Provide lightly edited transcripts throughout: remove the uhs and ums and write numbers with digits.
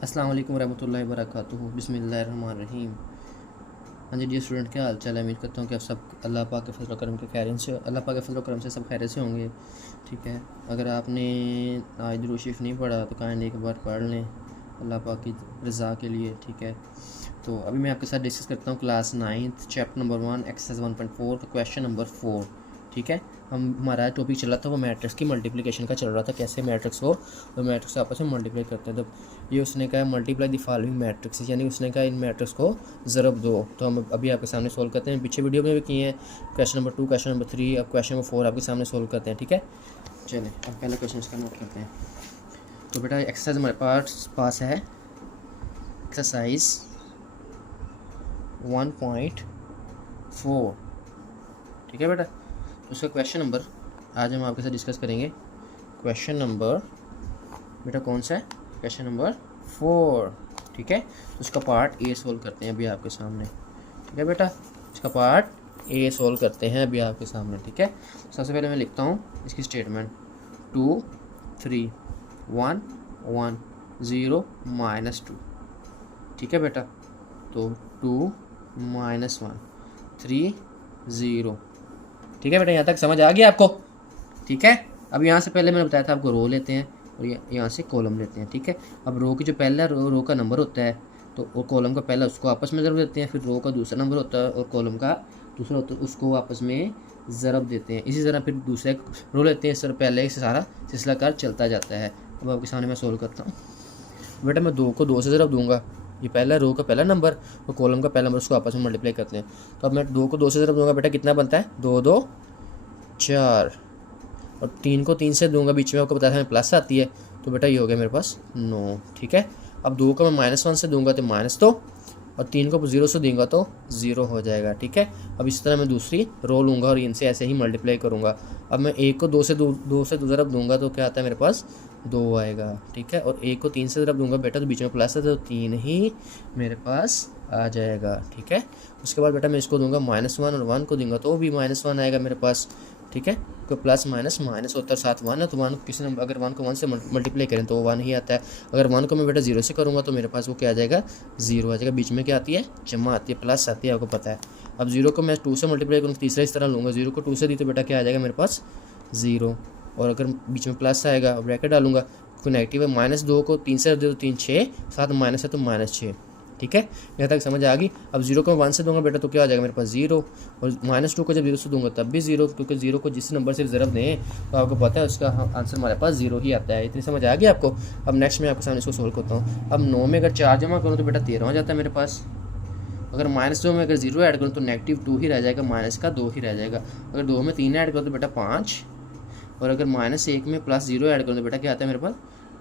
अस्सलाम वालेकुम रहमतुल्लाहि व बरकातुहू। बिस्मिल्लाहिर्रहमानिर्रहीम। हाँ जी डियर स्टूडेंट, क्या हाल चाल है। उम्मीद करता हूँ कि आप सब अल्लाह पाक के फजल करम के खैरियत से अल्लाह पाक के फजल करम से सब खैरियत से होंगे। ठीक है, अगर आपने आज दुरूद शरीफ नहीं पढ़ा तो काइंडली एक बार पढ़ लें अल्लाह पाक की रज़ा के लिए। ठीक है, तो अभी मैं आपके साथ डिस्कस करता हूँ class 9th chapter number 1 exercise 1.4 का क्वेश्चन नंबर 4। ठीक है, हमारा टॉपिक चल रहा था वो मैट्रिक्स की मल्टीप्लिकेशन का चल रहा था, कैसे मैट्रिक्स को और मैट्रिक्स आपस में मल्टीप्लाई करते हैं। तो ये उसने कहा मल्टीप्लाई द फॉलोइंग मैट्रिक्स, यानी उसने कहा इन मैट्रिक्स को ज़रब दो। तो हम अभी आपके सामने सोल्व करते हैं। पीछे वीडियो में भी किए हैं क्वेश्चन नंबर 2, क्वेश्चन नंबर 3, अब क्वेश्चन नंबर 4 आपके सामने सोल्व करते हैं। ठीक है, चलें अब पहले क्वेश्चन इसका नोट करते हैं। तो बेटा एक्सरसाइज हमारे पास है एक्सरसाइज 1.4। ठीक है बेटा, उसका क्वेश्चन नंबर आज हम आपके साथ डिस्कस करेंगे। क्वेश्चन नंबर बेटा कौन सा है? Question number 4। ठीक है, तो उसका पार्ट ए सोल्व करते हैं अभी आपके सामने। ठीक है बेटा, इसका पार्ट ए सोल्व करते हैं अभी आपके सामने। ठीक है, सबसे पहले मैं लिखता हूँ इसकी स्टेटमेंट 2 3 1 1 0 -2। ठीक है बेटा, तो 2 -1 3 0। ठीक है बेटा, यहाँ तक समझ आ गया आपको? ठीक है, अब यहाँ से पहले मैंने बताया था आपको रो लेते हैं और यहाँ से कॉलम लेते हैं। ठीक है, अब रो की जो पहला रो का नंबर होता है तो और कॉलम का पहला उसको आपस में ज़रब देते हैं, फिर रो का दूसरा नंबर होता है और कॉलम का दूसरा होता है उसको आपस में ज़रब देते हैं। इसी तरह फिर दूसरे रो लेते हैं, इस तरह पहले से सारा सिलसिलाकार चलता जाता है। अब आपके सामने मैं सोल्व करता हूँ। बेटा मैं 2 को 2 से ज़रब दूंगा, ये पहला रो का पहला नंबर और कॉलम का पहला नंबर उसको आपस में मल्टीप्लाई करते हैं। तो अब मैं 2 को 2 से ज़रब दूंगा, बेटा कितना बनता है? 2 2 4 और 3 को 3 से दूंगा, बीच में आपको बताया था प्लस आती है, तो बेटा ये हो गया मेरे पास 9। ठीक है, अब 2 को मैं -1 से दूंगा तो -2 और 3 को 0 से दूंगा तो 0 हो जाएगा। ठीक है, अब इस तरह मैं दूसरी रो लूँगा और इनसे ऐसे ही मल्टीप्लाई करूँगा। अब मैं 1 को 2 से ज़रब दूंगा तो क्या आता है मेरे पास? 2 आएगा। ठीक है, और 1 को 3 से ज़रब दूंगा बेटा तो बीच में प्लस है तो 3 ही मेरे पास आ जाएगा। ठीक है, उसके बाद बेटा मैं इसको दूंगा -1 और 1 को दूंगा तो भी -1 आएगा मेरे पास। ठीक है, तो प्लस माइनस माइनस होता है, साथ 1 है तो 1 किसी नंबर अगर 1 को 1 से मल्टीप्लाई करें तो वो 1 ही आता है। अगर 1 को मैं बेटा 0 से करूँगा तो मेरे पास वो क्या आ जाएगा? 0 आ जाएगा। बीच में क्या आती है? जमा आती है, प्लस आती है, आपको पता है। अब 0 को मैं 2 से मल्टीप्लाई करूँगा, तीसरा इस तरह लूँगा, 0 को 2 से दी तो बेटा क्या आ जाएगा मेरे पास? 0। और अगर बीच में प्लस आएगा ब्रैकेट डालूंगा, कोई नेगेटिव है, -2 को 3 से दे तो 3 6, साथ माइनस है तो -6। ठीक है, यहाँ तक समझ आ गई। अब 0 को 1 से दूंगा बेटा तो क्या आ जाएगा मेरे पास? 0। और -2 को जब 0 से दूंगा तब भी 0, क्योंकि 0 को जिस नंबर से ज़रब दें तो आपको पता है उसका आंसर हमारे पास 0 ही आता है। इतनी समझ आ गई आपको? अब नेक्स्ट मैं आपके सामने इसको सोल्व करता हूँ। अब 9 में अगर 4 जमा करूँ तो बेटा 13 हो जाता है मेरे पास। अगर -2 में अगर 0 ऐड करूँ तो -2 ही रह जाएगा, माइनस का 2 ही रह जाएगा। अगर 2 में 3 ऐड करूँ तो बेटा 5, और अगर -1 में +0 ऐड करूँ तो बेटा क्या आता है मेरे पास?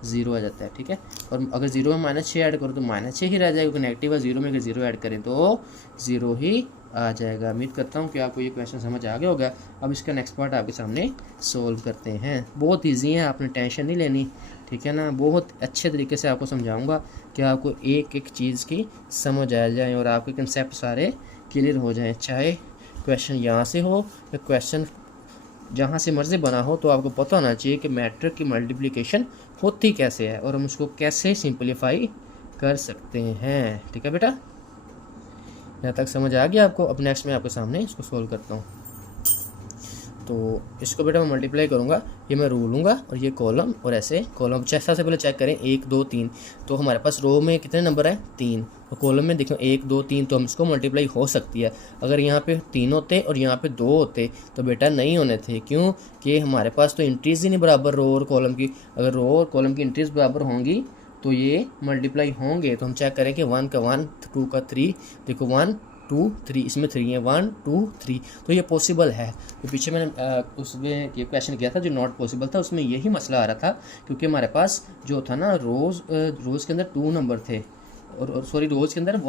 0 आ जाता है। ठीक है, और अगर 0 में -6 ऐड करो तो -6 ही रह जाएगा, क्योंकि नेगेटिव है। 0 में अगर 0 ऐड करें तो 0 ही आ जाएगा। उम्मीद करता हूँ कि आपको ये क्वेश्चन समझ आ गया होगा। अब इसका नेक्स्ट पार्ट आपके सामने सोल्व करते हैं। बहुत ईजी है, आपने टेंशन नहीं लेनी। ठीक है ना, बहुत अच्छे तरीके से आपको समझाऊंगा कि आपको एक एक चीज़ की समझ आ जाए और आपके कंसेप्ट सारे क्लियर हो जाएँ, चाहे क्वेश्चन यहाँ से हो या क्वेश्चन जहाँ से मर्जी बना हो। तो आपको पता होना चाहिए कि मैट्रिक की मल्टीप्लिकेशन होती कैसे है और हम उसको कैसे सिंपलीफाई कर सकते हैं। ठीक है बेटा, यहाँ तक समझ आ गया आपको? अब नेक्स्ट मैं आपके सामने इसको सोल्व करता हूँ। तो इसको बेटा मैं मल्टीप्लाई करूँगा, ये मैं रो लूँगा और ये कॉलम और ऐसे कॉलम। सबसे पहले चेक करें 1 2 3, तो हमारे पास रो में कितने नंबर हैं? 3, और कॉलम में देखो 1 2 3, तो हम इसको मल्टीप्लाई हो सकती है। अगर यहाँ पे 3 होते और यहाँ पे 2 होते तो बेटा नहीं होने थे, क्यों? कि हमारे पास तो इंट्रीज ही नहीं बराबर रो और कॉलम की। अगर रो और कॉलम की इंट्रीज बराबर होंगी तो ये मल्टीप्लाई होंगे। तो हम चेक करें कि 1 का 1, 2 का 3, देखो 1 2 3, इसमें 3 है, 1 2 3, तो ये पॉसिबल है। तो पीछे मैंने उसमें ये क्वेश्चन किया था जो नॉट पॉसिबल था, उसमें यही मसला आ रहा था, क्योंकि हमारे पास जो था ना रोज़ के अंदर 2 नंबर थे और सॉरी रोज़ के अंदर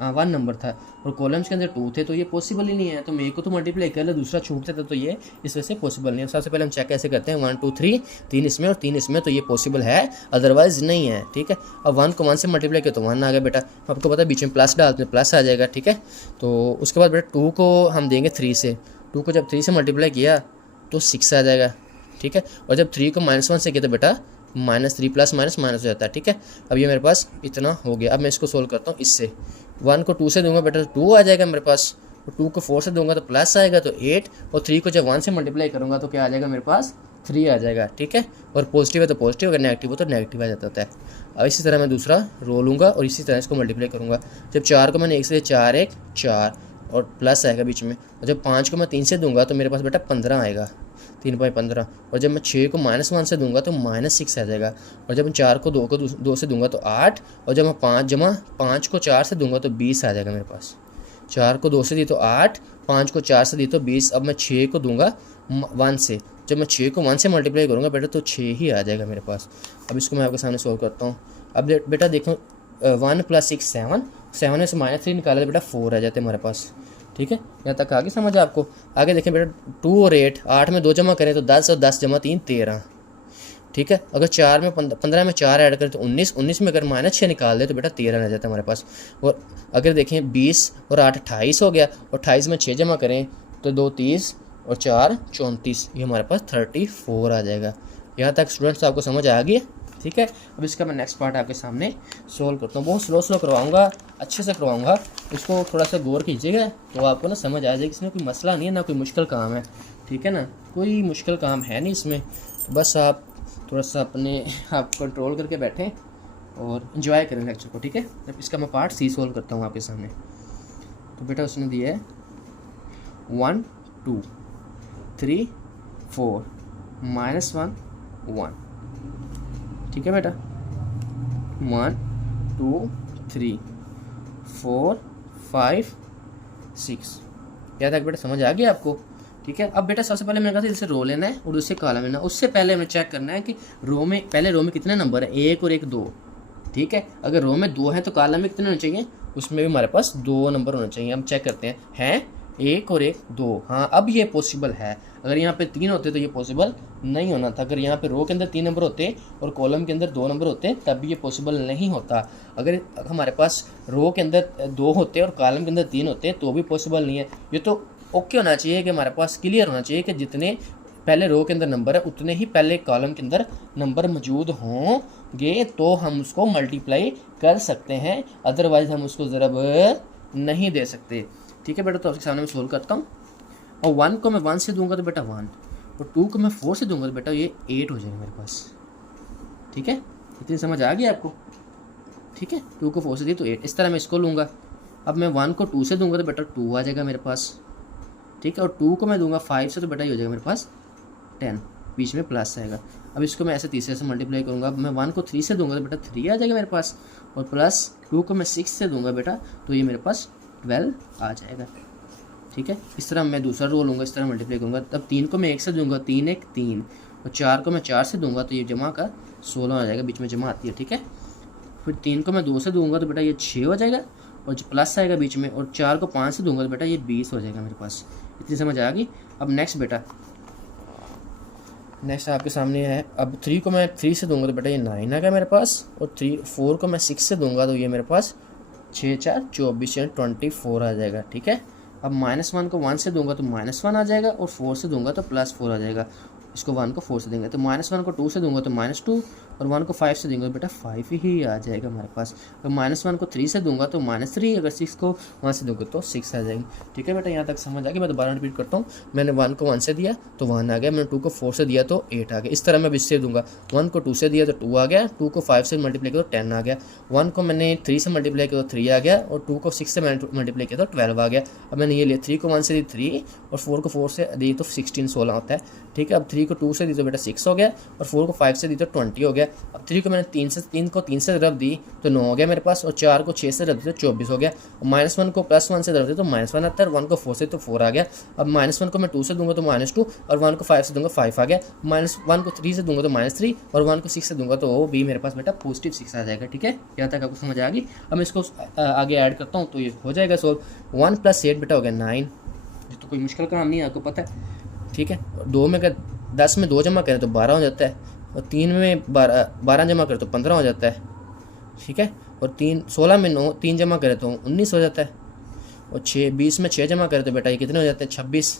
1 नंबर था और कॉलम्स के अंदर 2 थे, तो ये पॉसिबल ही नहीं है। तो मेरे को तो मल्टीप्लाई कर ले, दूसरा छूट था, तो ये इस वजह से पॉसिबल नहीं है। सबसे पहले हम चेक कैसे करते हैं? 1 2 3, 3 इसमें और 3 इसमें, तो ये पॉसिबल है, अदरवाइज नहीं है। ठीक है, अब 1 को 1 से मल्टीप्लाई किया तो 1 आ गया बेटा। आपको पता है बीच में प्लस डालते हैं, प्लस आ जाएगा। ठीक है, तो उसके बाद बेटा 2 को हम देंगे 3 से, 2 को जब 3 से मल्टीप्लाई किया तो 6 आ जाएगा। ठीक है, और जब 3 को -1 से किया तो बेटा -3 प्लस माइनस माइनस हो जाता है, ठीक है। अब ये मेरे पास इतना हो गया। अब मैं इसको सोल्व करता हूँ इससे। 1 को 2 से दूंगा बेटा तो 2 आ जाएगा मेरे पास, और 2 को 4 से दूंगा तो प्लस आएगा तो 8, और 3 को जब 1 से मल्टीप्लाई करूँगा तो क्या आ जाएगा मेरे पास 3 आ जाएगा, ठीक है। और पॉजिटिव है तो पॉजिटिव, अगर नेगेटिव हो तो नेगेटिव आ जाता है। अब इसी तरह मैं दूसरा रो लूँगा और इसी तरह इसको मल्टीप्लाई करूँगा। जब 4 को मैंने 1 से 4 1 4 और प्लस आएगा बीच में, और जब 5 को मैं 3 से दूंगा तो मेरे पास बेटा 15 आएगा, 3 बाई 15। और जब मैं 6 को -1 से दूंगा तो -6 आ जाएगा। और जब मैं 4 को 2 से दूंगा तो 8, और जब मैं 5 को 4 से दूंगा तो 20 आ जाएगा मेरे पास। 4 को 2 से दी तो 8, 5 को 4 से दी तो 20। अब मैं 6 को दूंगा 1 से, जब मैं 6 को 1 से मल्टीप्लाई करूँगा बेटा तो 6 ही आ जाएगा मेरे पास। अब इसको मैं आपके सामने सोल्व करता हूँ। अब बेटा देखो 1 + 6 7, 7 में से -3 निकाला तो बेटा 4 आ जाते हैं हमारे पास, ठीक है। यहाँ तक आगे समझ है आपको। आगे देखें बेटा 2 और 8, 8 में 2 जमा करें तो 10, और 10 जमा 3 13, ठीक है। अगर 4 में 15 में 4 ऐड करें तो 19, 19 में अगर -6 निकाल दे तो बेटा 13 आ जाता है हमारे पास। और अगर देखें 20 और 8 28 हो गया, और 28 में 6 जमा करें तो 2 30 और 4 34, ये हमारे पास 34 आ जाएगा। यहाँ तक स्टूडेंट्स आपको समझ आ गई है, ठीक है। अब इसका मैं नेक्स्ट पार्ट आपके सामने सोल्व करता हूँ। बहुत स्लो करवाऊँगा, अच्छे से करवाऊँगा, इसको थोड़ा सा गौर कीजिएगा तो आपको ना समझ आ जाएगी। इसमें कोई मसला नहीं है, ना कोई मुश्किल काम है, ठीक है ना, कोई मुश्किल काम है नहीं इसमें। बस आप थोड़ा सा अपने आप कंट्रोल करके बैठें और इन्जॉय करें लेक्चर को, ठीक है। अब इसका मैं पार्ट सी सोल्व करता हूँ आपके सामने। तो बेटा उसने दिया है 1 2 3 4 -1 1, ठीक है बेटा। 1 2 3 4 5 6, क्या तक बेटा समझ आ गया आपको, ठीक है। अब बेटा सबसे पहले मैंने कहा था जैसे रो लेना है और उससे कॉलम लेना है। उससे पहले हमें चेक करना है कि रो में कितने नंबर है, 1 और 1 2, ठीक है। अगर रो में 2 है तो कॉलम में कितने होने चाहिए, उसमें भी हमारे पास 2 नंबर होने चाहिए। हम चेक करते हैं 1 और 1 2, हाँ अब ये पॉसिबल है। अगर यहाँ पे 3 होते तो ये पॉसिबल नहीं होना था। अगर यहाँ पे रो के अंदर 3 नंबर होते और कॉलम के अंदर 2 नंबर होते तब भी ये पॉसिबल नहीं होता। अगर हमारे पास रो के अंदर 2 होते और कॉलम के अंदर 3 होते तो भी पॉसिबल नहीं है। ये तो ओके होना चाहिए कि हमारे पास क्लियर होना चाहिए कि जितने पहले रो के अंदर नंबर है उतने ही पहले कॉलम के अंदर नंबर मौजूद होंगे तो हम उसको मल्टीप्लाई कर सकते हैं, अदरवाइज हम उसको ज़रब नहीं दे सकते, ठीक है बेटा। तो आपके सामने मैं सोल्व करता हूँ। और 1 को मैं 1 से दूंगा तो बेटा 1, और 2 को मैं 4 से दूंगा तो बेटा ये 8 हो जाएगा मेरे पास, ठीक है। इतनी समझ आ गई आपको, ठीक है। 2 को 4 से दी तो 8, इस तरह मैं इसको लूँगा। अब मैं 1 को 2 से दूंगा तो बेटा 2 आ जाएगा मेरे पास, ठीक है। और 2 को मैं दूंगा 5 से तो बेटा ये हो जाएगा मेरे पास 10, बीच में प्लस आएगा। अब इसको मैं ऐसे तीसरे से मल्टीप्लाई करूँगा। अब मैं 1 को 3 से दूंगा तो बेटा 3 आ जाएगा मेरे पास, और प्लस 2 को मैं 6 से दूंगा बेटा तो ये मेरे पास 12 आ जाएगा, ठीक है। इस तरह मैं दूसरा रो लूँगा, इस तरह मल्टीप्लाई करूँगा। तब 3 को मैं 1 से दूंगा 3 1 3, और 4 को मैं 4 से दूंगा तो ये जमा का 16 आ जाएगा, बीच में जमा आती है, ठीक है। फिर 3 को मैं 2 से दूंगा तो बेटा ये 6 हो जाएगा, और जो प्लस आएगा बीच में, और 4 को 5 से दूंगा तो बेटा ये 20 हो जाएगा मेरे पास। इतनी समझ आ गई। अब नेक्स्ट बेटा, नेक्स्ट आपके सामने है। अब 3 को मैं 3 से दूंगा तो बेटा ये 9 आ गया मेरे पास, और 4 को मैं 6 से दूंगा तो ये मेरे पास 6 4 24 24 आ जाएगा, ठीक है। अब -1 को 1 से दूंगा तो -1 आ जाएगा, और 4 से दूंगा तो +4 आ जाएगा। इसको 1 को 4 से देंगे तो -1 को 2 से दूंगा तो -2, और 1 को 5 से देंगे तो बेटा 5 ही आ जाएगा हमारे पास। अगर -1 को 3 से दूंगा तो -3, अगर 6 को 1 से दूंगा तो 6 आ जाएगी, ठीक है बेटा। यहाँ तक समझ आ गई। मैं दोबारा रिपीट करता हूँ। मैंने 1 को 1 से दिया तो 1 आ गया, मैंने 2 को 4 से दिया तो 8 आ गया। इस तरह मैं इससे दूंगा। 1 को 2 से दिया तो 2 आ गया, 2 को 5 से मल्टीप्लाई किया तो 10 आ गया, 1 को मैंने 3 से मल्टीप्लाई किया तो 3 आ गया, और 2 को 6 से मल्टीप्लाई किया तो 12 आ गया। अब मैंने ये लिया 3 को 1 से दी 3, और 4 को 4 से दी तो 16 16 होता है, ठीक है। अब 3 को 2 से दी तो बेटा 6 हो गया, और 4 को 5 से दी तो 20 हो गया। अब 3 को मैंने 3 से रब दी तो 9 हो गया मेरे पास, और 4 को 6 से रब दी तो 24 हो गया। -1 को +1 से रब दी तो -1 आता है, 1 को 4 से तो 4 आ गया। अब -1 को मैं 2 से दूंगा तो -2, और 1 को 5 से दूंगा 5 आ गया। -1 को 3 से दूंगा तो -3, और 1 को 6 से दूंगा तो वो भी मेरे पास बेटा +6 आ जाएगा, ठीक है। यहाँ तक आपको समझ आ गई। अब मैं इसको आगे ऐड करता हूँ तो ये हो जाएगा सोल्व। 1 + 8 बेटा हो गया 9, ये तो कोई मुश्किल काम नहीं है, आपको पता है, ठीक है। 2 में अगर 10 में 2 जमा करें तो 12 हो जाता है, और 3 में 12 जमा करें तो 15 हो जाता है, ठीक है। और 16 में 3 जमा करें तो 19 हो जाता है, और 20 में 6 जमा करें तो बेटा ये कितने हो जाते हैं 26,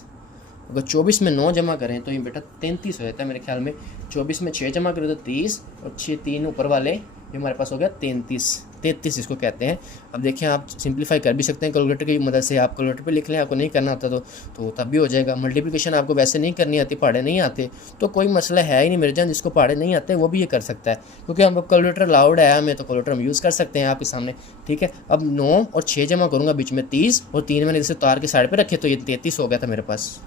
अगर 24 में 9 जमा करें तो ये बेटा 33 हो जाता है मेरे ख्याल में। 24 में 6 जमा करें तो 30 और 6 3 ऊपर वाले, ये हमारे पास हो गया 33 इसको कहते हैं। अब देखिए आप सिंप्लीफाई कर भी सकते हैं कैलकुलेटर की मदद से, आप कैलकुलेटर पे लिख लें, आपको नहीं करना आता तो तब भी हो जाएगा। मल्टीप्लिकेशन आपको वैसे नहीं करनी आती, पहाड़े नहीं आते तो कोई मसला है ही नहीं मेरे जान, जिसको पहाड़े नहीं आते वो भी ये कर सकता है, क्योंकि हम कैलकुलेटर अलाउड है हमें, तो कैलकुलेटर हम यूज़ कर सकते हैं आपके सामने, ठीक है। अब 9 और 6 जमा करूँगा, बीच में 30 और 3 मैंने जैसे तार के साइड पर रखे तो ये 33 हो गया था मेरे पास।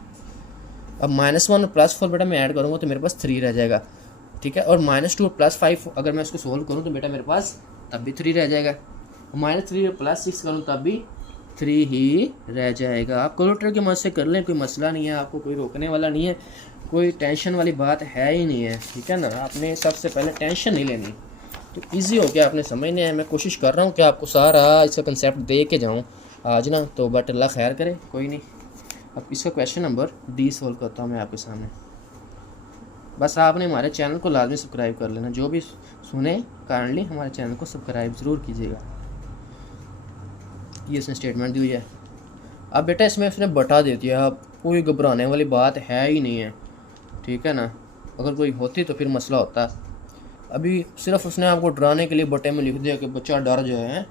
अब -1 और +4 बेटा मैं ऐड करूँगा तो मेरे पास 3 रह जाएगा, ठीक है। और -2 और +5 अगर मैं इसको सोल्व करूँ तो बेटा मेरे पास तब भी 3 रह जाएगा। -3 और +6 करूँ तब भी 3 ही रह जाएगा। आप कैलकुलेटर की मदद से कर लें, कोई मसला नहीं है, आपको कोई रोकने वाला नहीं है, कोई टेंशन वाली बात है ही नहीं है, ठीक है ना। आपने सबसे पहले टेंशन नहीं लेनी, तो ईजी हो गया, आपने समझने है। मैं कोशिश कर रहा हूँ कि आपको सारा इसका कंसेप्ट दे के जाऊँ आज ना, तो बट अल्लाह खैर करे, कोई नहीं। अब इसका क्वेश्चन नंबर D सोल्व करता हूँ मैं आपके सामने। बस आपने हमारे चैनल को लाजमी सब्सक्राइब कर लेना, जो भी सुने काइंडली हमारे चैनल को सब्सक्राइब ज़रूर कीजिएगा। ये इसने स्टेटमेंट दी हुई है। अब बेटा इसमें उसने बटा दे दिया, अब कोई घबराने वाली बात है ही नहीं है, ठीक है ना। अगर कोई होती तो फिर मसला होता। अभी सिर्फ उसने आपको डराने के लिए बटे में लिख दिया कि बच्चा डर जाए,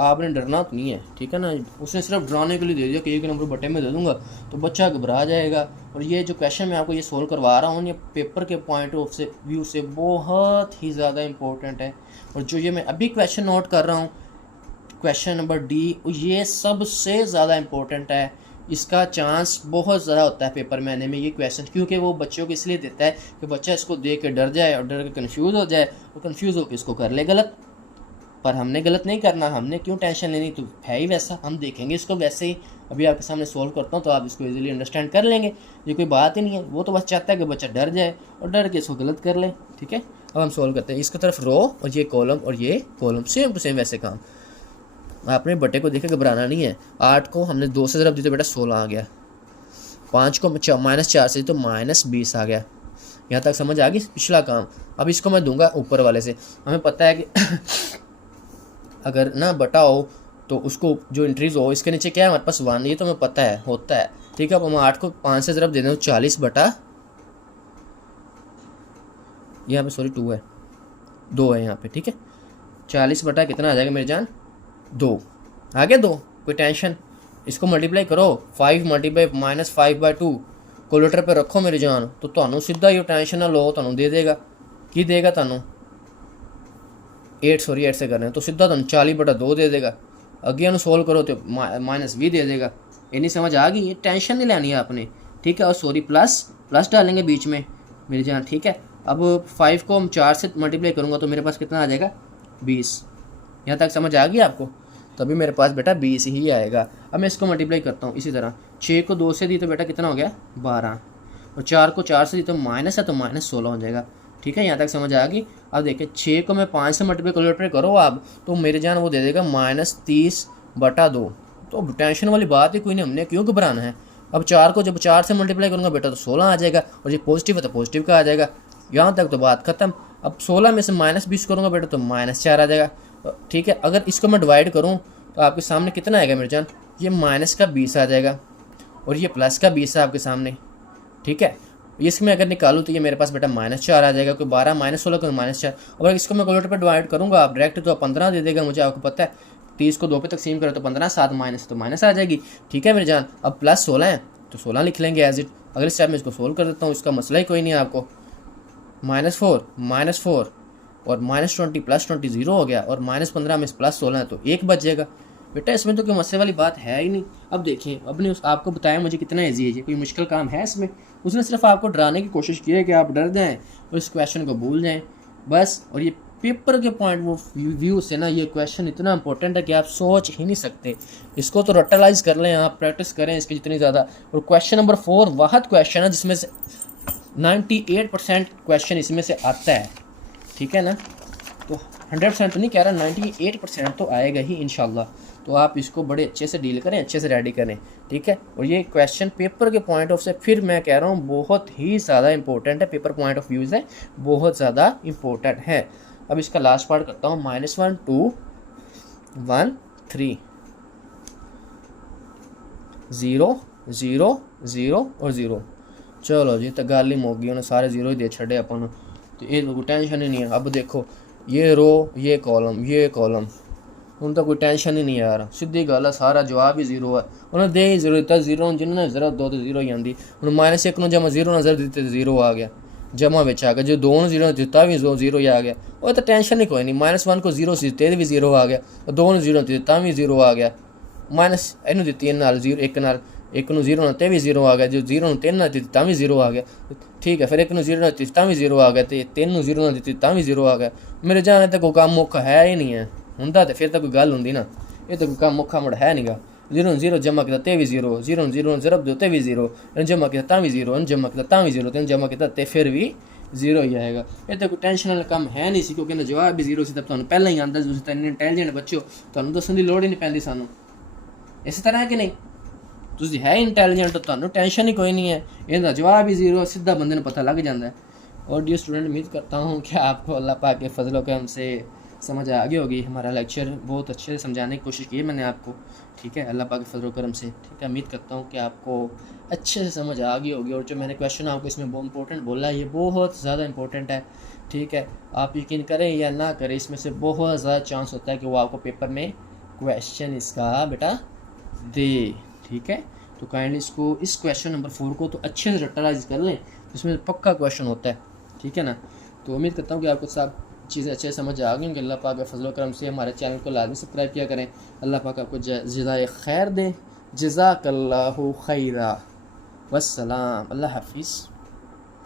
आपने डरना तो नहीं है, ठीक है ना। उसने सिर्फ डराने के लिए दे दिया कि 1 नंबर बटे में दे दूंगा तो बच्चा घबरा जाएगा। और ये जो क्वेश्चन मैं आपको ये सोल्व करवा रहा हूँ, ये पेपर के पॉइंट ऑफ से व्यू से बहुत ही ज़्यादा इंपॉर्टेंट है। और जो ये मैं अभी क्वेश्चन नोट कर रहा हूँ, क्वेश्चन नंबर D, ये सबसे ज़्यादा इम्पोर्टेंट है। इसका चांस बहुत ज़्यादा होता है पेपर में आने में ये क्वेश्चन, क्योंकि वो बच्चों को इसलिए देता है कि बच्चा इसको देख के डर जाए और डर के कन्फ्यूज़ हो जाए और कन्फ्यूज़ होकर इसको कर ले गलत। पर हमने गलत नहीं करना, हमने क्यों टेंशन लेनी, तो है ही वैसा, हम देखेंगे इसको वैसे ही। अभी आपके सामने सोल्व करता हूँ तो आप इसको इजीली अंडरस्टैंड कर लेंगे, ये कोई बात ही नहीं है। वो तो बस चाहता है कि बच्चा डर जाए और डर के इसको गलत कर ले, ठीक है। अब हम सोल्व करते हैं। इसकी तरफ रो और ये कॉलम और ये कॉलम, सेम टू सेम वैसे काम। आपने बटे को देखे घबराना नहीं है। 8 को हमने 2 से ज़रब दी तो बेटा 16 आ गया, 5 को -4 से तो -20 आ गया। यहाँ तक समझ आ गई पिछला काम। अब इसको मैं दूंगा ऊपर वाले से। हमें पता है कि अगर ना बटा हो तो उसको जो इंट्रीज हो इसके नीचे क्या है हमारे पास 1, ये तो हमें पता है होता है, ठीक है। अब हम 8 को 5 से ज़रब दे दें तो 40 बटा, यहाँ पे सॉरी 2 है, 2 है यहाँ पे, ठीक है। 40 बटा कितना आ जाएगा मेरी जान, 2 आ गया। 2 कोई टेंशन, इसको मल्टीप्लाई करो, 5 मल्टीप्लाई -5/2 कैलकुलेटर पे रखो मेरी जान, तो ਤੁਹਾਨੂੰ सीधा ही टेंशन ना लो, ਤੁਹਾਨੂੰ दे देगा की देगा, ਤੁਹਾਨੂੰ 8 से कर रहे हैं तो सीधा ਤੁਹਾਨੂੰ 40/2 दे देगा। अगे सोल्व करो तो -20 दे देगा। इतनी समझ आ गई, ये टेंशन नहीं लेनी है आपने, ठीक है। और सॉरी प्लस डालेंगे बीच में मेरी जान, ठीक है। अब 5 को हम 4 से मल्टीप्लाई करूँगा तो मेरे पास कितना आ जाएगा, 20। यहाँ तक समझ आ गई आपको, तभी मेरे पास बेटा 20 ही आएगा। अब मैं इसको मल्टीप्लाई करता हूँ इसी तरह। 6 को 2 से दी तो बेटा कितना हो गया, 12। और 4 को 4 से दी तो माइनस है तो -16 हो जाएगा, ठीक है। यहाँ तक समझ आ गई। अब देखिए 6 को मैं 5 से मल्टीप्लाई कैलकुलेटर करो आप तो मेरे जान वो दे देगा -30/2। तो टेंशन वाली बात ही कोई नहीं, हमने क्यों घबराना है। अब 4 को जब 4 से मल्टीप्लाई करूँगा बेटा तो 16 आ जाएगा, और ये पॉजिटिव है तो पॉजिटिव का आ जाएगा। यहाँ तक तो बात खत्म। अब 16 में से -20 करूँगा बेटा तो -4 आ जाएगा, ठीक है। अगर इसको मैं डिवाइड करूँ तो आपके सामने कितना आएगा मेरे जान, ये -20 आ जाएगा और ये +20 है आपके सामने, ठीक है। इसमें अगर निकालूँ तो ये मेरे पास बेटा -4 आ जाएगा, कोई 12 -16 कोई -4। और इसको मैं कैलकुलेटर पे डिवाइड करूँगा आप डायरेक्ट तो 15 दे देगा मुझे, आपको पता है 30 को 2 पे तकसीम करो तो 15, 7 माइनस तो माइनस आ जाएगी, ठीक है मेरे जान। अब +16 है तो 16 लिख लेंगे एज इट। अगले स्टेप में इसको सोल्व कर देता हूँ, इसका मसला ही कोई नहीं है आपको। -4 और -20 +20 0 हो गया, और -15 में +16 है तो 1 बच जाएगा बेटा। इसमें तो कोई मसले वाली बात है ही नहीं। अब देखिए अपने आपको बताया मुझे कितना ईजी है, ये कोई मुश्किल काम है इसमें। उसने सिर्फ आपको डराने की कोशिश की है कि आप डर जाएं और इस क्वेश्चन को भूल जाएं बस। और ये पेपर के पॉइंट वो व्यू से ना ये क्वेश्चन इतना इंपॉर्टेंट है कि आप सोच ही नहीं सकते। इसको तो रटलाइज कर लें, आप प्रैक्टिस करें इसकी जितनी ज़्यादा। और क्वेश्चन नंबर 4 वाहद क्वेश्चन है जिसमें से 98% क्वेश्चन इसमें से आता है, ठीक है ना। तो 100% तो नहीं कह रहा, 98% तो आएगा ही इंशाल्लाह। तो आप इसको बड़े अच्छे से डील करें, अच्छे से रेडी करें, ठीक है। और ये क्वेश्चन पेपर के पॉइंट ऑफ से फिर मैं कह रहा हूँ बहुत ही ज़्यादा इंपॉर्टेंट है, पेपर पॉइंट ऑफ व्यू से बहुत ज़्यादा इंपॉर्टेंट है। अब इसका लास्ट पार्ट करता हूँ, -1 2 1 3 0 0 0 और 0। चलो जी तो गल ही मुक गई, उन्हें सारे 0 ही दे छड़े अपन, तो ये कोई टेंशन ही नहीं है। अब देखो ये रो ये कॉलम उन तो कोई टेंशन ही नहीं है यार, सीधी गल है, सारा जवाब ही 0 है। उन्हें दे ही जरूरत है 0, जिन्होंने ज़रूरत दो तो 0 ही आती। हूँ -1 ਨੂੰ जमा 0 नजर दिते तो 0 आ गया, जमा बिच आ गया। जो 2 ਨੂੰ 0 दिता भी 0 ही आ गया, वो तो टेंशन ही कोई नहीं। -1 को 0 से दिते भी 0 आ गया, और 2 ਨੂੰ 0 दिता भी 0 आ गया। माइनस इनू दिती नाल 0 1 नाल 1 ਨੂੰ 0 ਨਾਲ भी 0 आ गया, जो 0 ਨੂੰ 3 ਨਾਲ दिती ਤਾਂ भी 0 आ गया। ठीक है, फिर 1 ਨੂੰ 0 ਨਾਲ दिती ਤਾਂ भी 0 आ गया, तो 3 ਨੂੰ 0 ਨਾਲ दिती ਤਾਂ भी 0 आ गया। मेरे जाने तो कोई काम मुख है ही नहीं है, हुंदा तो फिर तो कोई गल हुंदी ना, ये तो कोई काम मुखा मुड़ है नहीं गा। 0 ਨੂੰ 0 जमा किया तो भी 0, 0 ਨੂੰ 0 जरब दो तो भी 0, जमा किया तो भी 0, जमा किया तो भी 0, जमा किया तो फिर भी 0 ही आएगा। ये तो कोई टेंशन वाला काम है नहीं सी, क्योंकि जवाब भी 0 से तब तुहानू पहले ही आंदा, तुसीं तो इन्ने इंटैलीजेंट बच्चे हो, तुहानू दस्सण दी लोड़ ही नहीं पैंदी सानू। इस तरह है कि नहीं, तुसीं है इंटैलीजेंट तो तुहानू टेंशन ही कोई नहीं है, इहदा जवाब ही 0, सीधा बंदे नूं पता लग जाता है। और डियर स्टूडेंट, उम्मीद करता हूँ कि आपको अल्लाह पाक के फजल करम से समझ आ गई होगी। हमारा लेक्चर बहुत अच्छे से समझाने की कोशिश की है मैंने आपको, ठीक है, अल्लाह पाक के फजल करम से, ठीक है। उम्मीद करता हूँ कि आपको अच्छे से समझ आ गई होगी। और जो मैंने क्वेश्चन आपको इसमें बहुत इंपॉर्टेंट बोला है, ये बहुत ज़्यादा इंपॉर्टेंट है, ठीक है। आप यकीन करें या ना करें, इसमें से बहुत ज़्यादा चांस होता है कि वो आपको पेपर में क्वेश्चन इसका बेटा दे, ठीक है। तो काइंडली इस क्वेश्चन नंबर 4 को तो अच्छे से रटलाइज कर लें, इसमें पक्का क्वेश्चन होता है, ठीक है ना। तो उम्मीद करता हूँ कि आपको सब चीज़ें अच्छे समझ आ गई। अल्लाह पाक के फजल करम से हमारे चैनल को लाजमी सब्सक्राइब किया करें। अल्लाह पाक आपको जज़ाए खैर दे। जज़ाकल्लाहु खैरा। वस्सलाम, अल्लाह हाफिज़।